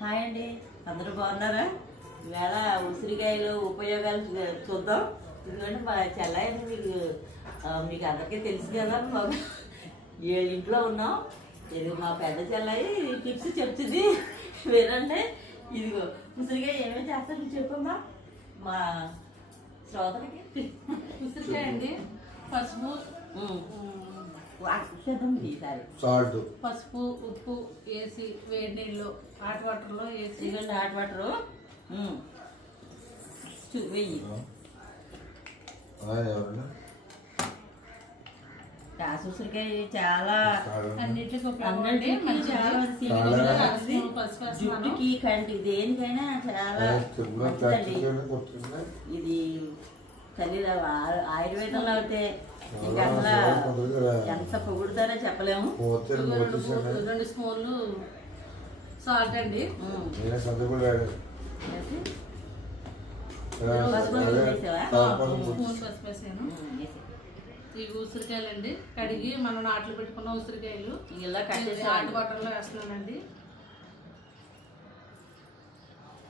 Hi అండి, అందరూ బాగున్నారా? ఈవేళ ఉసిరికాయలు ఉపయోగాలు చూద్దాం. ఎందుకంటే మా చెల్లాయిని మీకు అందరికీ తెలుసు కదా, ఇంట్లో ఉన్నాం. ఇది మా పెద్ద చెల్లాయి టిప్స్ చెప్తుంది, వినండి. ఇదిగో ఉసిరికాయ ఏమేమి చేస్తాను చెప్పమ్మా మా శ్రోతలకి. ఉసిరికాయ అండి, పసుపు, ఈసారి సాల్ట్, పసుపు, ఉప్పు వేసి వేడి నీళ్ళు హాట్ వాటర్లో వేసి ఇదిగోండి హాట్ వాటరు వెయ్యి. ఉసిరికాయ చాలా అన్నిటికీ చాలా జుట్టుకి కంటి దేనికైనా చాలా మంచిదండి. ఇది తల్లిలో ఆయుర్వేదంలో అయితే ఇంకా అసలు ఎంత పొగుడుతారో చెప్పలేము. 2 స్పూన్లు సాల్ట్ అండి, స్పూన్ పసుపు వేసాను. ఇవి ఉసిరికాయలు అండి, కడిగి మనం నాట్లు పెట్టుకున్న ఉసిరికాయలు ఇలా హాట్ వాటర్లో వేస్తున్నానండి.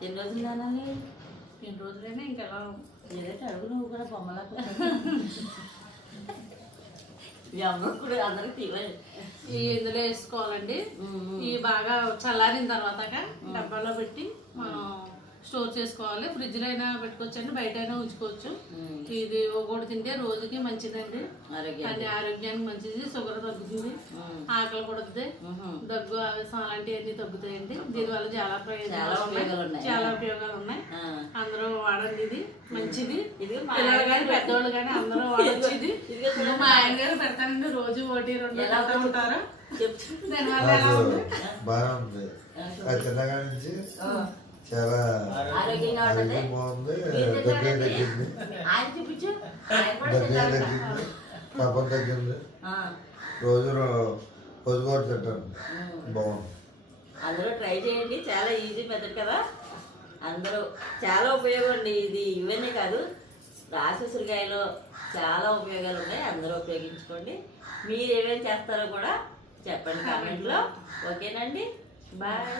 ఎన్ని రోజులు నానండి? ఎన్ని రోజులైనా ఇంకెలా ఏదైతే అడుగు, నువ్వు కూడా బొమ్మలా కూడా అందరికి ఇందులో వేసుకోవాలండి. ఇవి బాగా చల్లారిన తర్వాత డబ్బాలో పెట్టి మనం స్టోర్ చేసుకోవాలి. ఫ్రిడ్జ్ లో అయినా పెట్టుకోవచ్చండి, బయట అయినా ఉంచుకోవచ్చు. ఇది ఒకటి తింటే రోజుకి మంచిదండి, అన్ని ఆరోగ్యానికి మంచిది. షుగర్ తగ్గుతుంది, ఆకలి కొడుతుంది, దగ్గు ఆవేశం అలాంటివన్నీ తగ్గుతాయండి. దీనివల్ల చాలా చాలా ఉపయోగాలు ఉన్నాయి. అందరూ వాడండి, ఇది మంచిది. పిల్లలు కానీ పెద్దవాళ్ళు కానీ అందరూ వాడచ్చు. ఇది మా ఆయన గారు పెడతానండి, రోజు 1-2 పెడతా ఉంటారు. దానివల్ల ఎలా ఉంది? బాగుంది, చిన్నగా నుంచి చాలా ఆరోగ్యంగా బాగుంది. దగ్గర తగ్గింది, దగ్గర తగ్గింది, కఫం తగ్గింది. రోజు రోజుకోటి తింటాను, బాగుంది. అందరూ ట్రై చేయండి, చాలా ఈజీ మెథడ్ కదా. అందరూ చాలా ఉపయోగం అండి. ఇది ఇవన్నీ కాదు, రాసి ఉసిరికాయలో చాలా ఉపయోగాలు ఉన్నాయి. అందరూ ఉపయోగించుకోండి. మీరు ఏమేమి చేస్తారో కూడా చెప్పండి కామెంట్లో. ఓకేనండి, బాయ్.